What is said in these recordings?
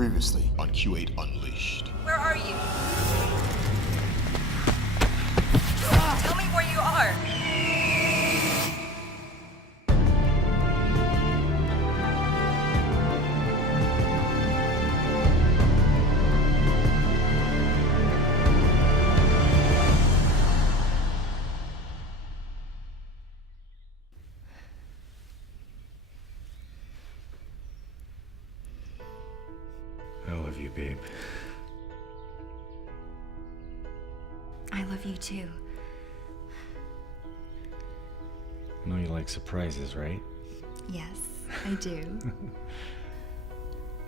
Previously on Q8 Unleashed. Where are you? Tell me where you are. I love you, babe. I love you too. I know you like surprises, right? Yes, I do.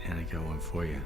And I got one for you.